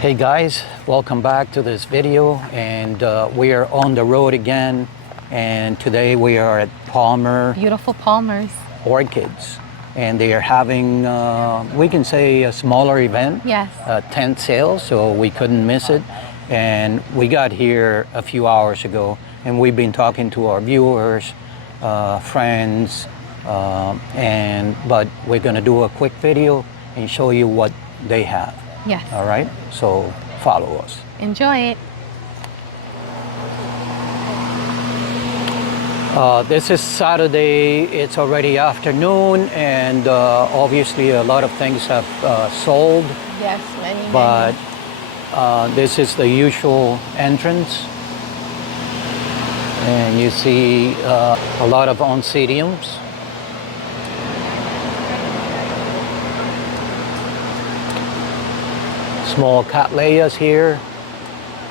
Hey guys, welcome back to this video, and we are on the road again, and today we are at Palmer Beautiful Palmers Orchids, and they are having we can say a smaller event. Yes. A tent sale, so we couldn't miss it, and we got here a few hours ago, and we've been talking to our viewers, friends, but we're gonna do a quick video and show you what they have. Yes. All right, so follow us. Enjoy it. This is Saturday. It's already afternoon, and obviously a lot of things have sold. Yes, many. But this is the usual entrance, and you see a lot of oncidiums. Small cattleyas here,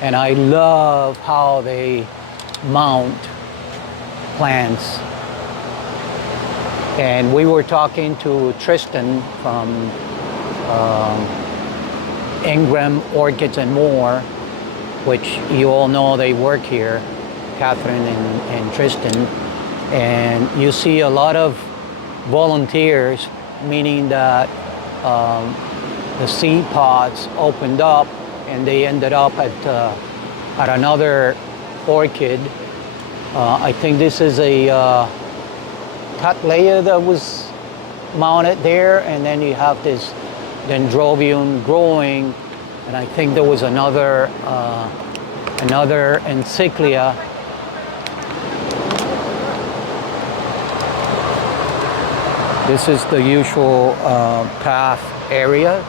and I love how they mount plants. And we were talking to Tristan from Ingram Orchids and More, which you all know they work here, Catherine and Tristan, and you see a lot of volunteers, meaning that the seed pods opened up and they ended up at another orchid. I think this is a cattleya that was mounted there, and then you have this dendrobium growing, and I think there was another encyclia. This is the usual path area.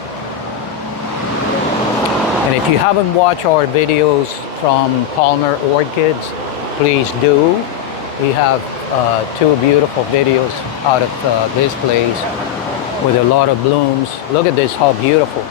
And if you haven't watched our videos from Palmer Orchids, please do. We have two beautiful videos out of this place with a lot of blooms. Look at this, how beautiful.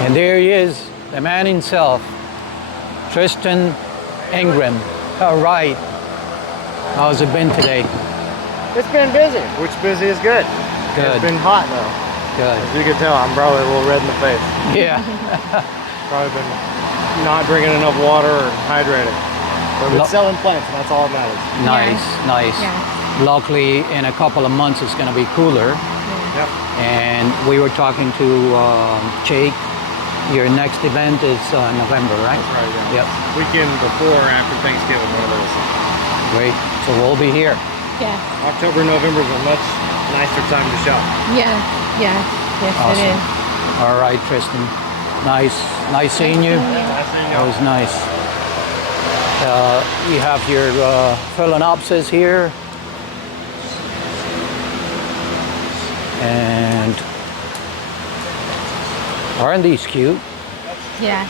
And there he is, the man himself, Tristan Ingram. All right. How's it been today? It's been busy, which busy is good. Good. It's been hot though. Good. As you can tell, I'm probably a little red in the face. Yeah. Probably been not drinking enough water or hydrating. But we've been selling plants, and that's all that matters. Nice, nice. Yeah. Luckily, in a couple of months, it's going to be cooler. Yep. And we were talking to Jake. Your next event is November, right? Right, yeah. Yep. Weekend before or after Thanksgiving, one of those. Great. So we'll be here. Yes. October, November is a much nicer time to shop. Yes. Yes. Yes, Awesome. it is. All right, Tristan. Nice seeing you. Nice seeing That you. was nice. You have your phalaenopsis here. And aren't these cute? Yeah.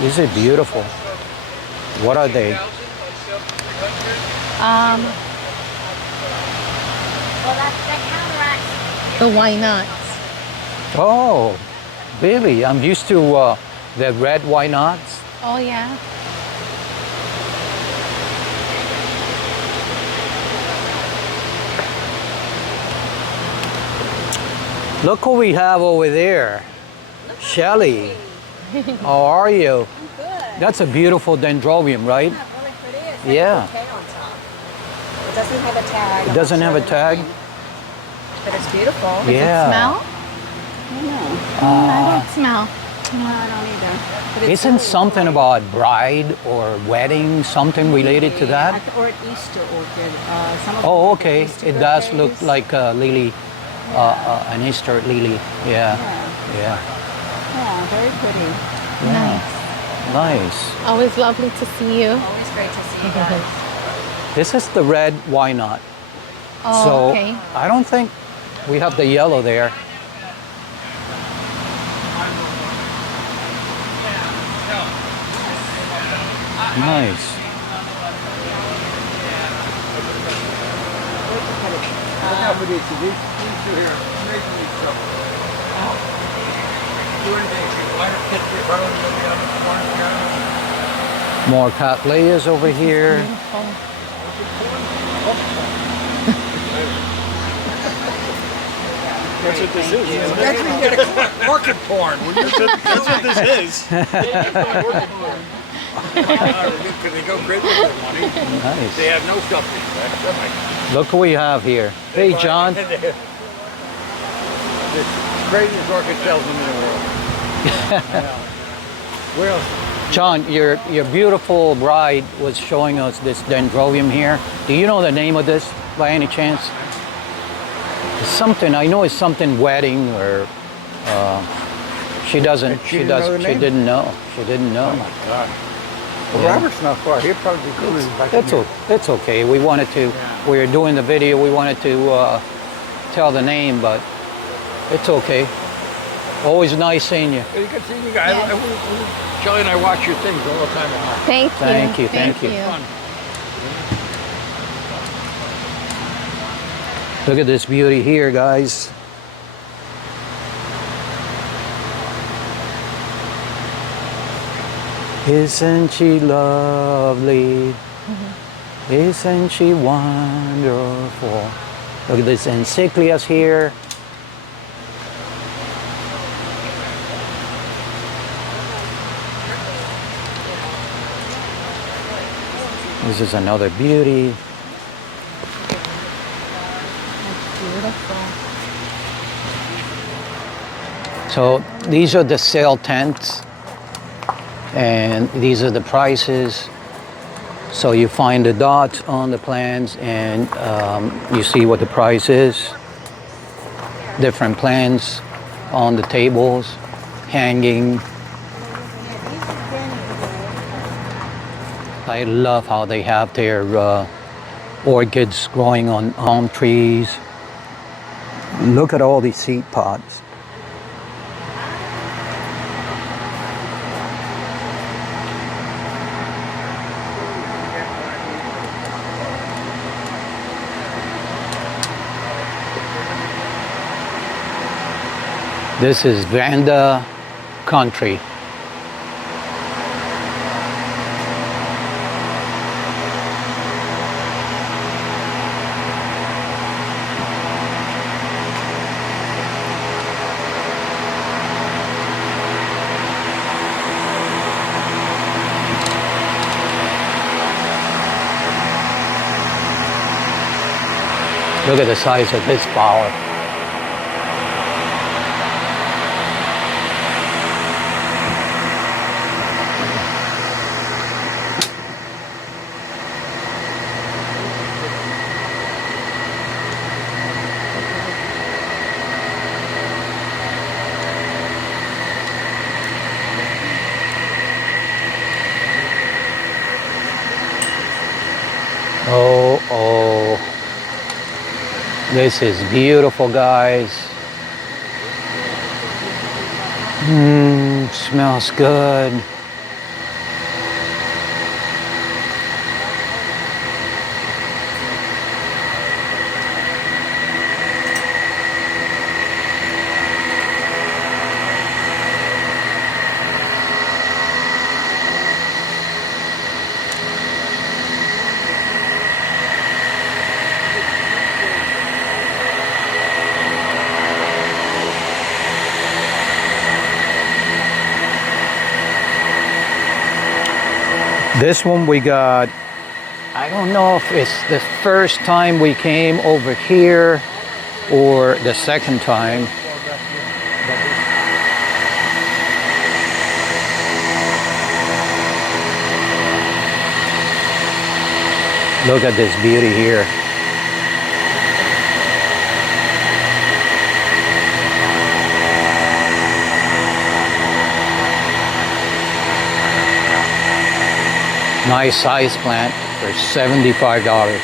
These are beautiful. What are they? The why not? Oh, really? I'm used to the red why nots. Oh yeah. Look what we have over there. Shelly, how are you? I'm good. That's a beautiful dendrobium, right? Yeah, really pretty. It's got Yeah. a bouquet on top. It doesn't have a tag. It doesn't have a tag? But it's beautiful. Yeah. Smell? I don't know. I don't smell. No, I don't either. But it's Isn't really something lovely. about bride or wedding something related to that? Or an Easter orchid. Some of Oh, them okay. Easter It does look bouquets. like a lily, an Easter lily. Yeah, yeah. Yeah, very pretty. Yeah. Nice. Always lovely to see you. Always great to see you guys. This is the red why not. Oh, So okay. I don't think we have the yellow there. Nice. but these two here are making me trouble. Do anything, why don't you get right on the More cattleyas over here. Beautiful. That's what this is. Isn't it? That's where you get a orchid porn. That's what this is. Because they go great with their money. Nice. They have no self-respect. Look who we have here. Hey, John. The craziest orchid salesman in the world. Where else? John, your beautiful bride was showing us this dendrobium here. Do you know the name of this by any chance? It's something, I know it's something wedding or she doesn't. She didn't know the She name? didn't know. She didn't know. Oh my God. Well, Yeah. Robert's not far. He'll probably be cool back in It's here. it's okay. We wanted to. We were doing the video. We wanted to tell the name, but it's okay. Always nice seeing you. You can see you guys. Shelly and I watch your things all the time at home. Thank you. Thank you. Fun. Look at this beauty here, guys. Isn't she lovely? Isn't she wonderful? Look at this encyclias here. This is another beauty. Beautiful. So these are the sale tents, and these are the prices. So you find the dots on the plans, and you see what the price is. Different plans on the tables, hanging. I love how they have their orchids growing on palm trees. Look at all these seed pods. This is Vanda country. Look at the size of this flower. Oh, oh. This is beautiful, guys. Smells good. This one we got, I don't know if it's the first time we came over here or the second time. Look at this beauty here. Nice size plant for $75.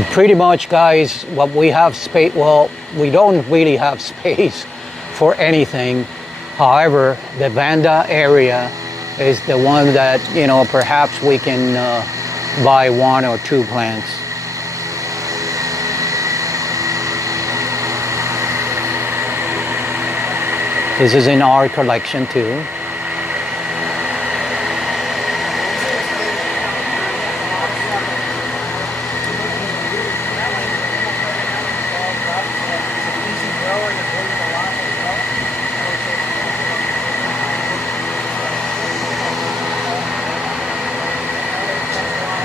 And pretty much, guys, what we have space, well, we don't really have space for anything. However, the Vanda area is the one that, you know, perhaps we can buy 1 or 2 plants. This is in our collection too.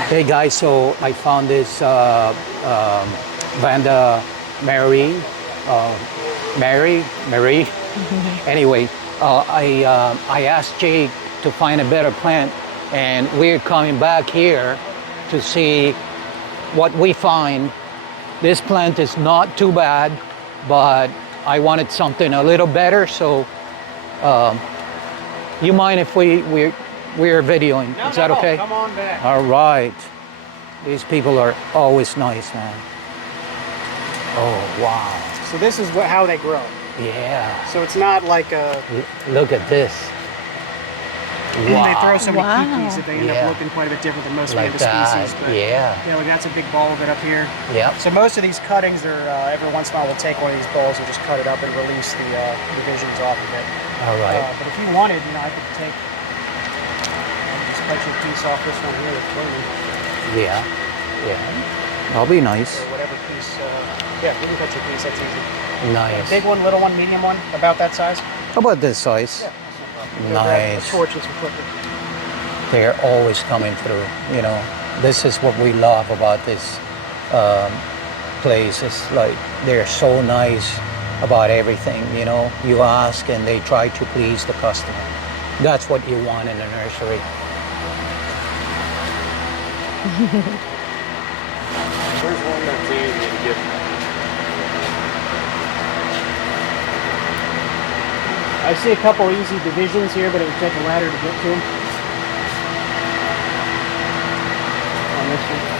Hey guys, so I found this Vanda Marie. Anyway, I asked Jake to find a better plant, and we're coming back here to see what we find. This plant is not too bad, but I wanted something a little better. So, you mind if we're videoing? Is that okay? Come on back. All right. These people are always nice, man. Oh wow. So this is how they grow. Yeah. So it's not like a... Look at this. Wow. They throw so many Wow. keepies that they end up looking quite a bit different than most Like of the species. that. But Yeah. yeah, like that's a big ball of it up here. Yep. So most of these cuttings are, every once in a while we'll take one of these balls and just cut it up and release the divisions off of it. All right. But if you wanted, you know, I could take this punching piece off this one here that's clean. Yeah. Yeah. That'll be nice. Or whatever piece, yeah, we can cut your piece, that's easy. Nice. Big one, little one, medium one, about that size. How about this size? Yeah, that's no problem. Go grab Nice. a torch and some equipment. They're always coming through. You know, this is what we love about this place. It's like they're so nice about everything. You know, you ask and they try to please the customer. That's what you want in a nursery. There's one that's easy to get. I see a couple easy divisions here, but it would take a ladder to get to them. On this one.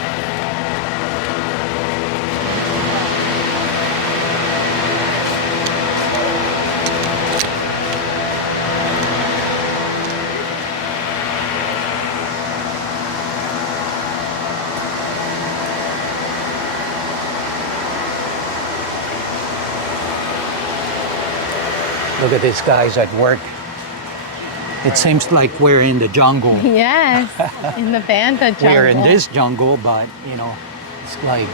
Look at these guys at work. It seems like we're in the jungle. Yes, in the Vanda jungle. We're in this jungle, but you know, it's like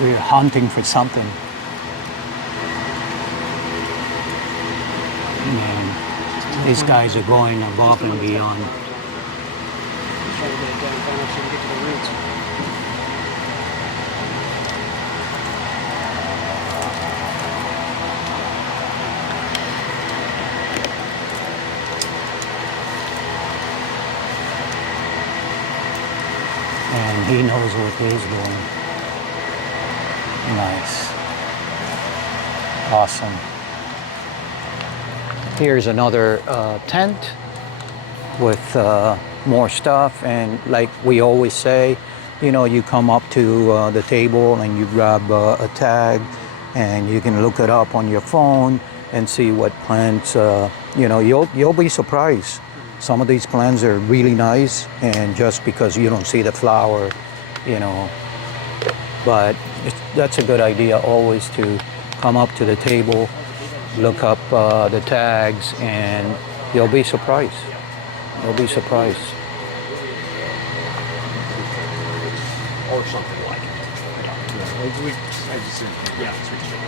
we're hunting for something. Man, these guys are going above and beyond. Just trying to get it down so we can get to the roots. And he knows what he's doing. Nice. Awesome. Here's another tent with more stuff, and like we always say, you know, you come up to the table and you grab a tag and you can look it up on your phone and see what plants, you know, you'll be surprised. Some of these plants are really nice, and just because you don't see the flower, you know, but that's a good idea always to come up to the table, look up the tags, and you'll be surprised. You'll be surprised. Or something like it.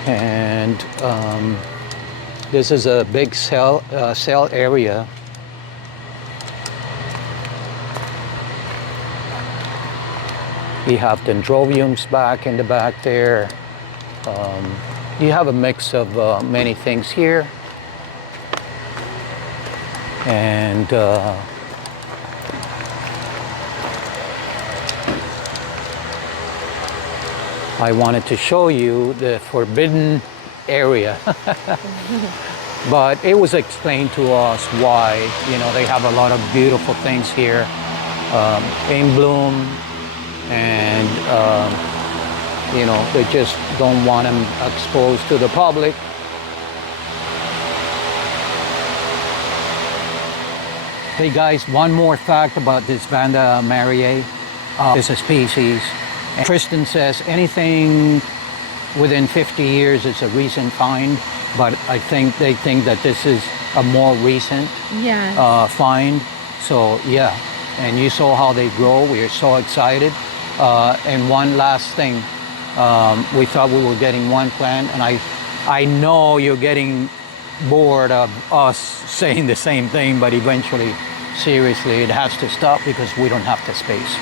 And this is a big cell area. You have dendrobiums back in the back there. You have a mix of many things here. And I wanted to show you the forbidden area. But it was explained to us why. You know, they have a lot of beautiful things here in bloom. And You know, they just don't want them exposed to the public. Hey guys, one more fact about this Vanda Mariae. It's a species. And Tristan says anything within 50 years is a recent find, but I think they think that this is a more recent find. So yeah, and you saw how they grow. We are so excited. And one last thing, we thought we were getting one plant, and I know you're getting bored of us saying the same thing, but eventually, seriously, it has to stop because we don't have the space.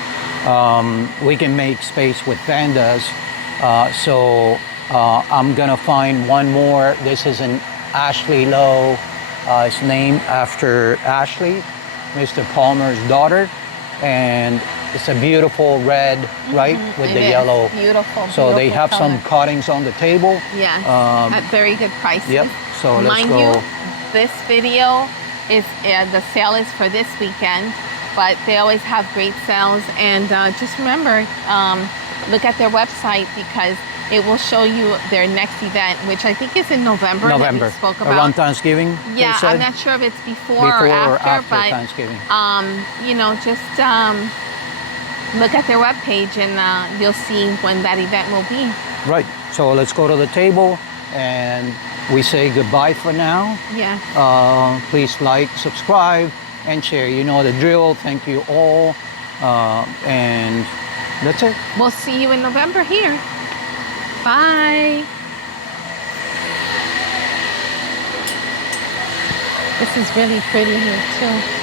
We can make space with Vandas, so I'm gonna find one more. This is an Ashley Lowe. It's named after Ashley, Mr. Palmer's daughter, and it's a beautiful red, right, with the yellow. Beautiful. So they have color. some cuttings on the table. Yes, at very good prices. Yep. So let's Mind go. you, this video is the sale is for this weekend, but they always have great sales. And just remember, look at their website because it will show you their next event, which I think is in November. That we spoke about. Around Thanksgiving. Yeah, they said? I'm not sure if it's before or after, but Thanksgiving. you know, just look at their webpage and you'll see when that event will be. Right. So let's go to the table and we say goodbye for now. Yeah. Please like, subscribe, and share. You know the drill. Thank you all. And that's it. We'll see you in November here. Bye. This is really pretty here too.